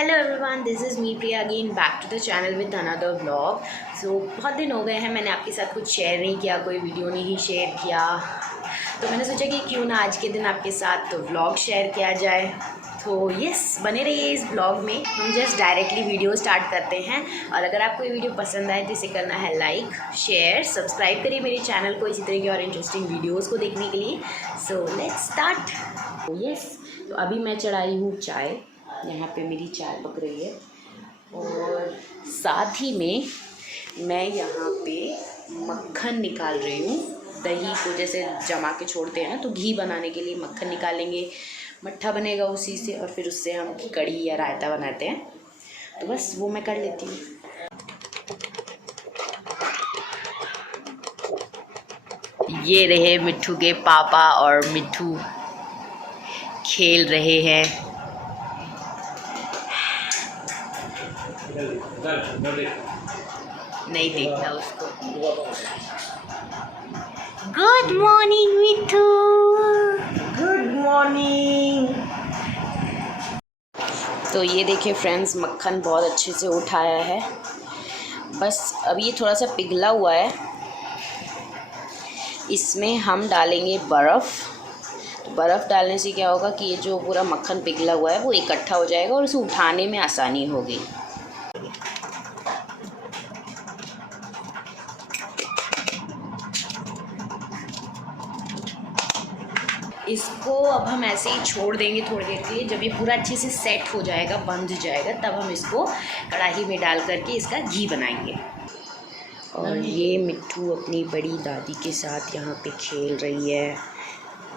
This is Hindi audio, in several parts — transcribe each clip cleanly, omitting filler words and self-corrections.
Hello everyone, this is me Priya again back to the channel with another vlog. So बहुत दिन हो गए हैं मैंने आपके साथ कुछ शेयर नहीं किया, कोई वीडियो नहीं शेयर किया, तो मैंने सोचा कि क्यों ना आज के दिन आपके साथ व्लॉग शेयर किया जाए। तो यस, बने रहिए इस ब्लॉग में। हम जस्ट डायरेक्टली वीडियो स्टार्ट करते हैं, और अगर आपको ये वीडियो पसंद आए तो इसे करना है लाइक, शेयर, सब्सक्राइब करिए मेरे चैनल को इसी तरह की और इंटरेस्टिंग वीडियोस को देखने के लिए। So let's start. यस, तो अभी मैं चढ़ाई हूँ चाय, यहाँ पे मेरी चाय पक रही है, और साथ ही में मैं यहाँ पे मक्खन निकाल रही हूँ। दही को जैसे जमा के छोड़ते हैं ना, तो घी बनाने के लिए मक्खन निकालेंगे, मट्ठा बनेगा उसी से, और फिर उससे हम कढ़ी या रायता बनाते हैं। तो बस वो मैं कर लेती हूँ। ये रहे मिट्ठू के पापा, और मिट्ठू खेल रहे हैं। नहीं देखना उसको। गुड मॉर्निंग मिट्ठू। Good morning. तो ये देखिए फ्रेंड्स, मक्खन बहुत अच्छे से उठाया है। बस अब ये थोड़ा सा पिघला हुआ है, इसमें हम डालेंगे बर्फ़। तो बर्फ़ डालने से क्या होगा कि ये जो पूरा मक्खन पिघला हुआ है वो इकट्ठा हो जाएगा और इसे उठाने में आसानी होगी। इसको अब हम ऐसे ही छोड़ देंगे थोड़ी देर के लिए। जब ये पूरा अच्छे से सेट हो जाएगा, बंध जाएगा, तब हम इसको कढ़ाई में डाल करके इसका घी बनाएंगे। और ये मिट्ठू अपनी बड़ी दादी के साथ यहाँ पे खेल रही है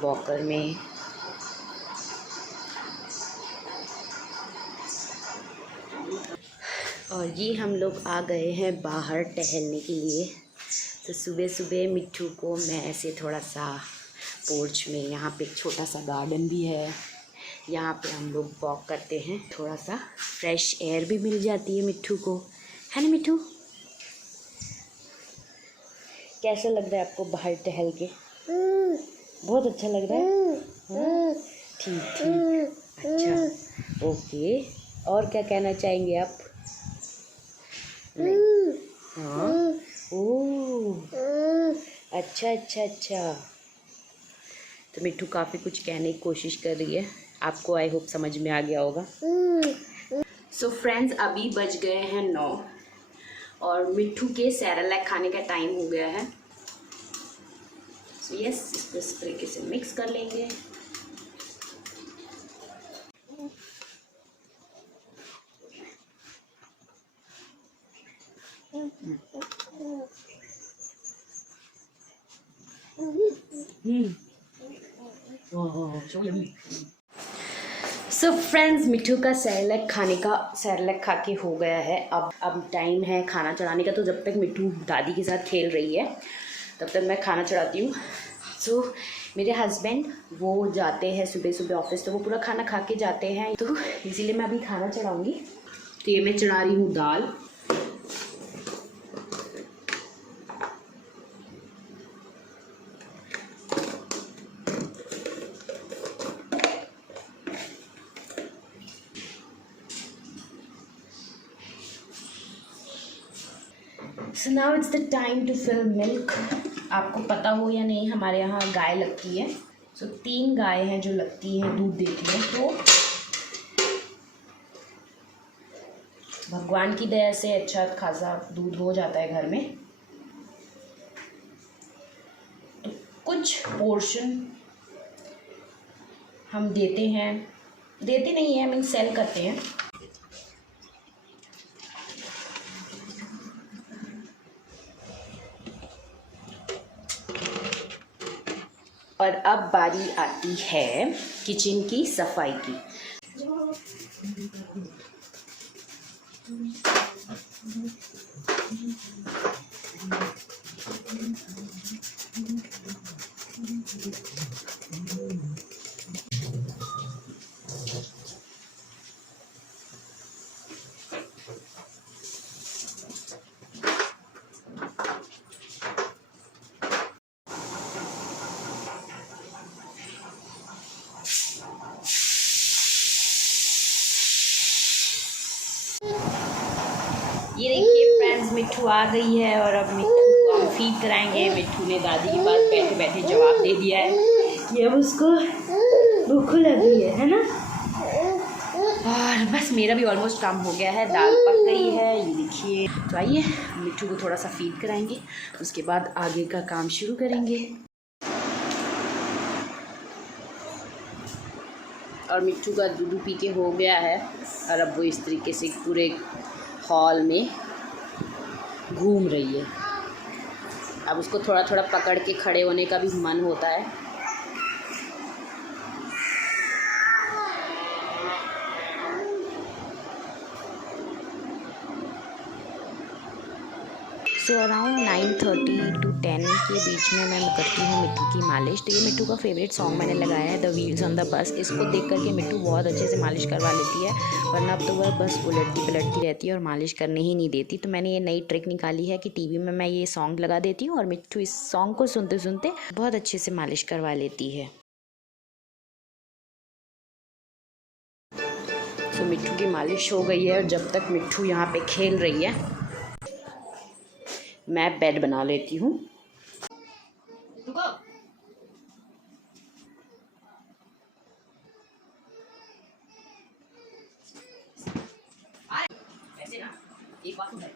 वॉकर में। और ये हम लोग आ गए हैं बाहर टहलने के लिए। तो सुबह सुबह मिट्ठू को मैं ऐसे थोड़ा सा पोर्च में, यहाँ पे एक छोटा सा गार्डन भी है, यहाँ पे हम लोग वॉक करते हैं। थोड़ा सा फ्रेश एयर भी मिल जाती है मिट्ठू को, है ना मिट्ठू? कैसा लग रहा है आपको बाहर टहल के? बहुत अच्छा लग रहा है। हाँ? ठीक ठीक, अच्छा, ओके। और क्या कहना चाहेंगे आप? नहीं, हाँ, ओह, अच्छा अच्छा अच्छा। तो मिट्ठू काफ़ी कुछ कहने की कोशिश कर रही है, आपको आई होप समझ में आ गया होगा। सो फ्रेंड्स, अभी बज गए हैं 9, और मिट्ठू के सेरेलैक खाने का टाइम हो गया है। सो यस, इसको इस तरीके से मिक्स कर लेंगे। सो फ्रेंड्स, मिट्ठू का सेरेलैक खा के हो गया है। अब टाइम है खाना चढ़ाने का। तो जब तक मिट्ठू दादी के साथ खेल रही है तब तक मैं खाना चढ़ाती हूँ। सो मेरे हस्बैंड वो जाते हैं सुबह सुबह ऑफिस, तो वो पूरा खाना खा के जाते हैं, तो इसीलिए मैं अभी खाना चढ़ाऊँगी। तो ये मैं चढ़ा रही हूँ दाल। So now it's the time to fill milk. आपको पता हो या नहीं, हमारे यहाँ गाय लगती है। सो 3 गाय हैं जो लगती हैं, दूध देती हैं। तो भगवान की दया से अच्छा खासा दूध हो जाता है घर में। तो कुछ पोर्शन हम देते नहीं हैं, मीन सेल करते हैं। और अब बारी आती है किचन की सफाई की। मिट्ठू आ गई है और अब मिट्ठू को हम फीड कराएंगे। मिट्ठू ने दादी के पास बैठे बैठे जवाब दे दिया है कि अब उसको भूख लग रही है ना। और बस मेरा भी ऑलमोस्ट काम हो गया है, दाल पक गई है ये देखिए। तो आइए मिट्ठू को थोड़ा सा फीड कराएंगे, उसके बाद आगे का काम शुरू करेंगे। और मिट्ठू का दूध पी के हो गया है और अब वो इस तरीके से पूरे हॉल में घूम रही है। अब उसको थोड़ा थोड़ा पकड़ के खड़े होने का भी मन होता है। सो अराउंड 9:30 to 10 के बीच में मैं करती हूँ मिट्ठू की मालिश। तो ये मिट्ठू का फेवरेट सॉन्ग मैंने लगाया है, the wheels on the bus. इसको देख करके मिट्ठू बहुत अच्छे से मालिश करवा लेती है, वरना अब तो वह बस उलटती पलटती रहती है और मालिश करने ही नहीं देती। तो मैंने ये नई ट्रिक निकाली है कि टीवी में मैं ये सॉन्ग लगा देती हूँ और मिट्ठू इस सॉन्ग को सुनते सुनते बहुत अच्छे से मालिश करवा लेती है। तो मिट्ठू की मालिश हो गई है और जब तक मिट्ठू यहाँ पे खेल रही है मैं बेड बना लेती हूँ। ऐसे ना एक बात है,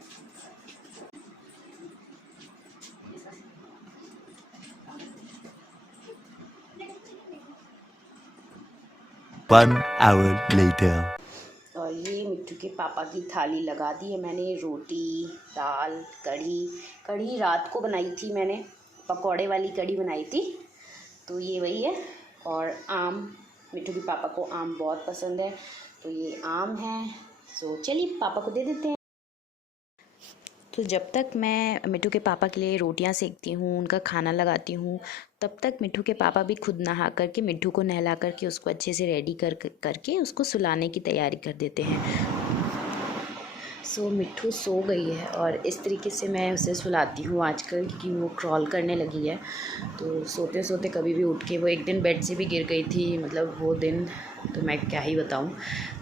1 hour later. और ये मिट्ठू के पापा की थाली लगा दी है मैंने। रोटी, दाल, कढ़ी रात को बनाई थी मैंने, पकौड़े वाली कढ़ी बनाई थी, तो ये वही है। और आम, मिट्ठू के पापा को आम बहुत पसंद है, तो ये आम है। तो चलिए पापा को दे देते हैं। तो जब तक मैं मिट्ठू के पापा के लिए रोटियां सेकती हूँ, उनका खाना लगाती हूँ, तब तक मिट्ठू के पापा भी खुद नहा करके मिट्ठू को नहला करके उसको अच्छे से रेडी करके उसको सुलाने की तैयारी कर देते हैं। सो मिट्ठू सो गई है और इस तरीके से मैं उसे सुलाती हूँ आजकल, क्योंकि वो क्रॉल करने लगी है। तो सोते सोते कभी भी उठ के, वो एक दिन बेड से भी गिर गई थी, मतलब वो दिन तो मैं क्या ही बताऊँ।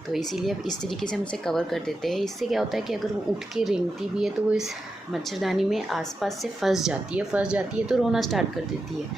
तो इसीलिए अब इस तरीके से हम उसे कवर कर देते हैं। इससे क्या होता है कि अगर वो उठ के रेंगती भी है तो वो इस मच्छरदानी में आसपास से फंस जाती है तो रोना स्टार्ट कर देती है।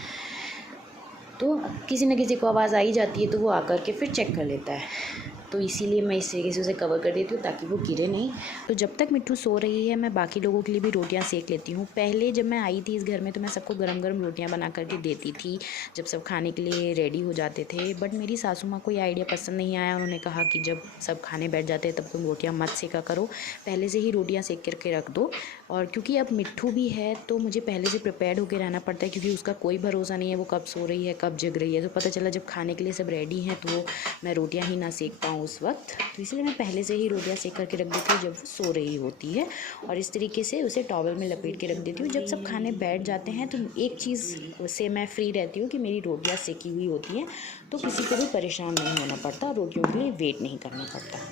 तो किसी न किसी को आवाज़ आ ही जाती है तो वो आकर के फिर चेक कर लेता है। तो इसीलिए मैं इस तरीके से उसे कवर कर देती हूँ ताकि वो गिरे नहीं। तो जब तक मिट्ठू सो रही है मैं बाकी लोगों के लिए भी रोटियां सेक लेती हूँ। पहले जब मैं आई थी इस घर में तो मैं सबको गरम गरम रोटियां बना करके देती थी जब सब खाने के लिए रेडी हो जाते थे। बट मेरी सासू माँ को ये आइडिया पसंद नहीं आया। उन्होंने कहा कि जब सब खाने बैठ जाते हैं तब तुम रोटियाँ मत सेका करो, पहले से ही रोटियाँ सेक करके रख दो। और क्योंकि अब मिट्ठू भी है तो मुझे पहले से प्रिपेयर्ड होकर रहना पड़ता है, क्योंकि उसका कोई भरोसा नहीं है वो कब सो रही है कब जग रही है। तो पता चला जब खाने के लिए सब रेडी हैं तो मैं रोटियां ही ना सेक पाऊँ उस वक्त, तो इसलिए मैं पहले से ही रोटियां सेक करके रख देती हूँ जब वो सो रही होती है। और इस तरीके से उसे टॉवल में लपेट के रख देती हूँ। जब सब खाने बैठ जाते हैं तो एक चीज़ से मैं फ्री रहती हूँ कि मेरी रोटियाँ सेकी हुई होती हैं, तो किसी को भी परेशान नहीं होना पड़ता, रोटियों के लिए वेट नहीं करना पड़ता।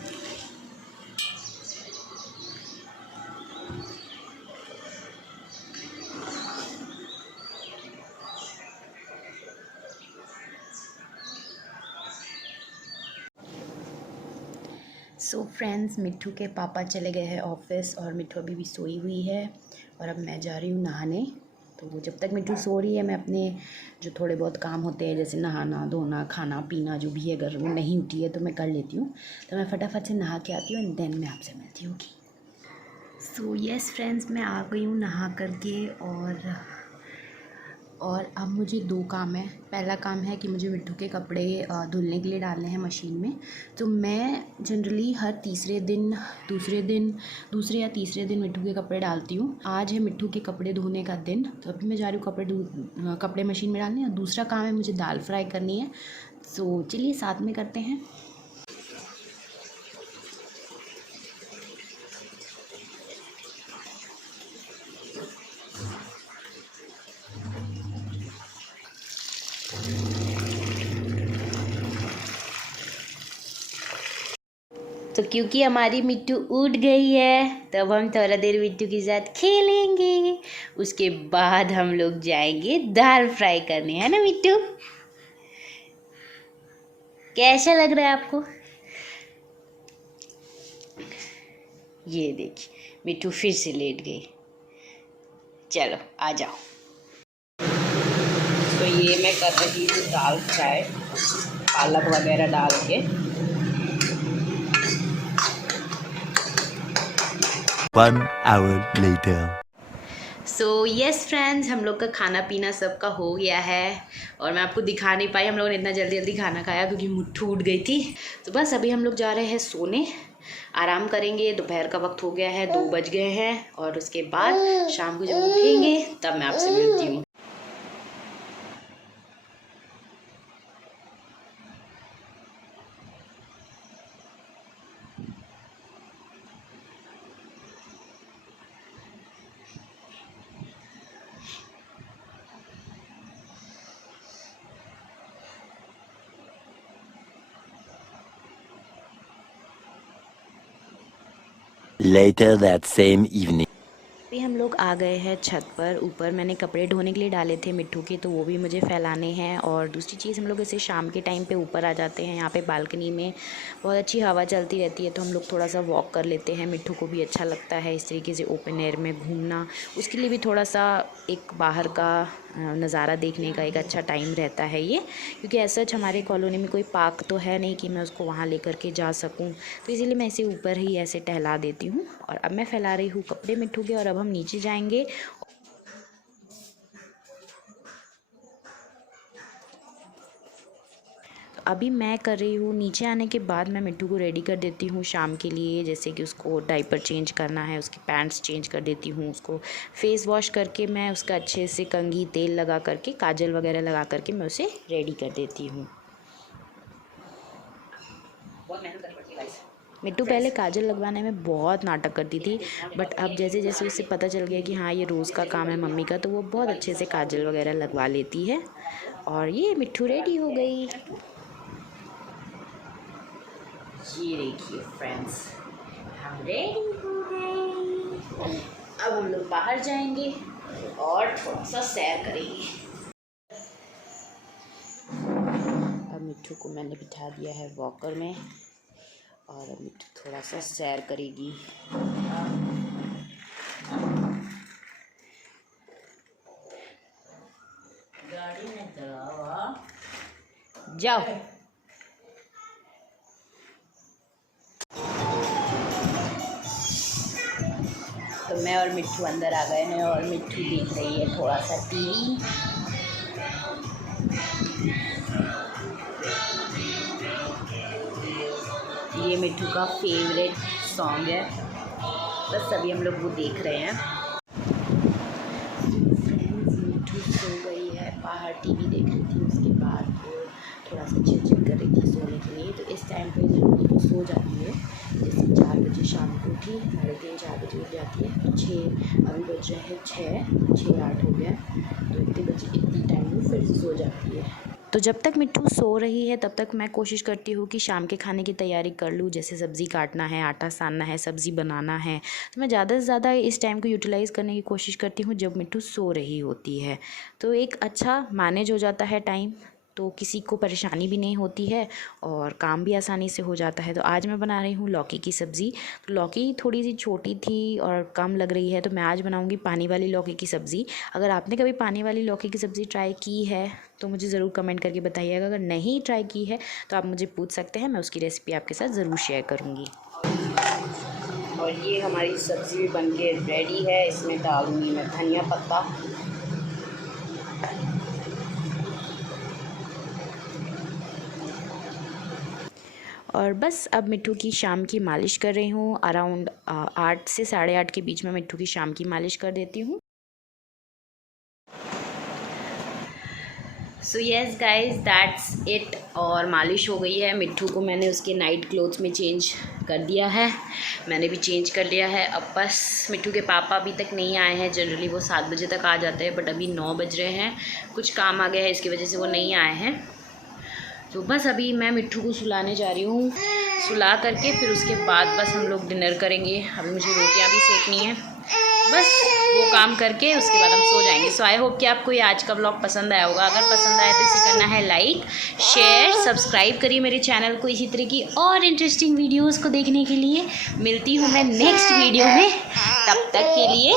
सो फ्रेंड्स, मिट्ठू के पापा चले गए हैं ऑफिस और मिट्ठू अभी भी सोई हुई है और अब मैं जा रही हूँ नहाने। तो वो जब तक मिट्ठू सो रही है मैं अपने जो थोड़े बहुत काम होते हैं जैसे नहाना धोना खाना पीना जो भी है, अगर वो नहीं उठी है तो मैं कर लेती हूँ। तो मैं फटाफट से नहा के आती हूँ एंड देन मैं आपसे मिलती हूँ। सो यस फ्रेंड्स, मैं आ गई हूँ नहा करके और अब मुझे 2 काम है। पहला काम है कि मुझे मिट्ठू के कपड़े धुलने के लिए डालने हैं मशीन में। तो मैं जनरली हर दूसरे या तीसरे दिन मिट्ठू के कपड़े डालती हूँ। आज है मिट्ठू के कपड़े धोने का दिन, तो अभी मैं जा रही हूँ कपड़े मशीन में डालने। और दूसरा काम है मुझे दाल फ्राई करनी है। सो चलिए साथ में करते हैं। तो क्योंकि हमारी मिट्टू उठ गई है तो अब हम थोड़ा देर मिट्टू के साथ खेलेंगे, उसके बाद हम लोग जाएंगे दाल फ्राई करने, है ना मिट्टू? कैसा लग रहा है आपको? ये देखिए मिट्ठू फिर से लेट गई। चलो आ जाओ। तो ये मैं कर रही हूँ दाल फ्राई पालक वगैरह डाल के। 1 hour later. So yes friends, हम लोग का खाना पीना सबका हो गया है और मैं आपको दिखा नहीं पाई हम लोगों ने इतना जल्दी जल्दी खाना खाया क्योंकि मुट्ठी उठ गई थी। तो बस अभी हम लोग जा रहे हैं सोने, आराम करेंगे। दोपहर का वक्त हो गया है, 2 बज गए हैं और उसके बाद शाम को जब उठेंगे तब मैं आपसे मिलती हूँ। Later that same evening. अभी हम लोग आ गए हैं छत पर। ऊपर मैंने कपड़े धोने के लिए डाले थे मिट्ठू के, तो वो भी मुझे फैलाने हैं। और दूसरी चीज़, हम लोग ऐसे शाम के टाइम पे ऊपर आ जाते हैं। यहाँ पे बालकनी में बहुत अच्छी हवा चलती रहती है, तो हम लोग थोड़ा सा वॉक कर लेते हैं। मिट्ठू को भी अच्छा लगता है इस तरीके से ओपन एयर में घूमना, उसके लिए भी थोड़ा सा एक बाहर का नज़ारा देखने का एक अच्छा टाइम रहता है ये। क्योंकि ऐसा हमारे कॉलोनी में कोई पार्क तो है नहीं कि मैं उसको वहाँ लेकर के जा सकूँ, तो इसीलिए मैं इसे ऊपर ही ऐसे टहला देती हूँ। और अब मैं फैला रही हूँ कपड़े मिट्ठू के और अब हम नीचे जाएंगे। तो अभी मैं कर रही हूँ, नीचे आने के बाद मैं मिट्ठू को रेडी कर देती हूँ शाम के लिए। जैसे कि उसको डाइपर चेंज करना है, उसकी पैंट्स चेंज कर देती हूँ, उसको फेस वॉश करके मैं उसका अच्छे से कंघी तेल लगा करके काजल वगैरह लगा करके मैं उसे रेडी कर देती हूँ। मिट्टू पहले काजल लगवाने में बहुत नाटक करती थी, बट अब जैसे जैसे उसे पता चल गया कि हाँ ये रोज़ का काम है मम्मी का, तो वो बहुत अच्छे से काजल वगैरह लगवा लेती है। और ये मिट्ठू रेडी हो गई। ये देखिए फ्रेंड्स, हम रेडी हो गए। अब हम लोग बाहर जाएंगे और थोड़ा सा सैर करेंगे। अब मिट्ठू को मैंने बिठा दिया है वॉकर में और अब मिट्ठू थोड़ा सा सैर करेगी। गाड़ी में जाओ। तो मैं और मिट्ठू अंदर आ गए हैं और मिट्ठू देख रही है थोड़ा सा टीवी। ये मिट्ठू का फेवरेट सॉन्ग है, बस अभी हम लोग वो देख रहे हैं। मिट्ठू सो गई है, बाहर टीवी देख रही थी, उसके बाद वो थोड़ा सा चिड़चिड़ कर रही थी सोने के लिए। तो इस टाइम पे वो सो जाती है, जैसे 4 बजे शाम को उठी, 3:30-4 बजे उठ जाती है। तो 6 अभी बज रहे हैं 6:08 हो गया, तो इतनी टाइम में फिर से सो जाती है। तो जब तक मिट्ठू सो रही है तब तक मैं कोशिश करती हूँ कि शाम के खाने की तैयारी कर लूँ। जैसे सब्ज़ी काटना है, आटा सानना है, सब्ज़ी बनाना है, तो मैं ज़्यादा से ज़्यादा इस टाइम को यूटिलाइज़ करने की कोशिश करती हूँ जब मिट्ठू सो रही होती है। तो एक अच्छा मैनेज हो जाता है टाइम, तो किसी को परेशानी भी नहीं होती है और काम भी आसानी से हो जाता है। तो आज मैं बना रही हूँ लौकी की सब्ज़ी। तो लौकी थोड़ी सी छोटी थी और कम लग रही है, तो मैं आज बनाऊँगी पानी वाली लौकी की सब्ज़ी। अगर आपने कभी पानी वाली लौकी की सब्ज़ी ट्राई की है तो मुझे ज़रूर कमेंट करके बताइएगा। अगर नहीं ट्राई की है तो आप मुझे पूछ सकते हैं, मैं उसकी रेसिपी आपके साथ ज़रूर शेयर करूँगी। और ये हमारी सब्ज़ी भी बन के रेडी है। इसमें डालूँगी मैं धनिया पत्ता, और बस अब मिट्ठू की शाम की मालिश कर रही हूँ। अराउंड 8 से 8:30 के बीच में मिट्ठू की शाम की मालिश कर देती हूँ। So yes guys, that's it. और मालिश हो गई है। मिट्ठू को मैंने उसके नाइट क्लोथ्स में चेंज कर दिया है, मैंने भी चेंज कर लिया है। अब बस मिट्ठू के पापा अभी तक नहीं आए हैं। जनरली वो 7 बजे तक आ जाते हैं, बट अभी 9 बज रहे हैं। कुछ काम आ गया है, इसकी वजह से वो नहीं आए हैं। तो बस अभी मैं मिट्ठू को सुलाने जा रही हूँ। सुला करके फिर उसके बाद बस हम लोग डिनर करेंगे। अभी मुझे रोटियाँ भी सेकनी है, बस वो काम करके उसके बाद हम सो जाएंगे। सो आई होप कि आपको ये आज का व्लॉग पसंद आया होगा। अगर पसंद आया तो इसे करना है लाइक, शेयर, सब्सक्राइब करिए मेरे चैनल को इसी तरह की और इंटरेस्टिंग वीडियोस को देखने के लिए। मिलती हूँ मैं नेक्स्ट वीडियो में। तब तक के लिए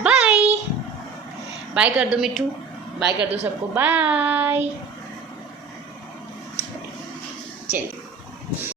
बाय। बाय कर दो मिट्टू, बाय कर दो सबको, बाय। चलिए।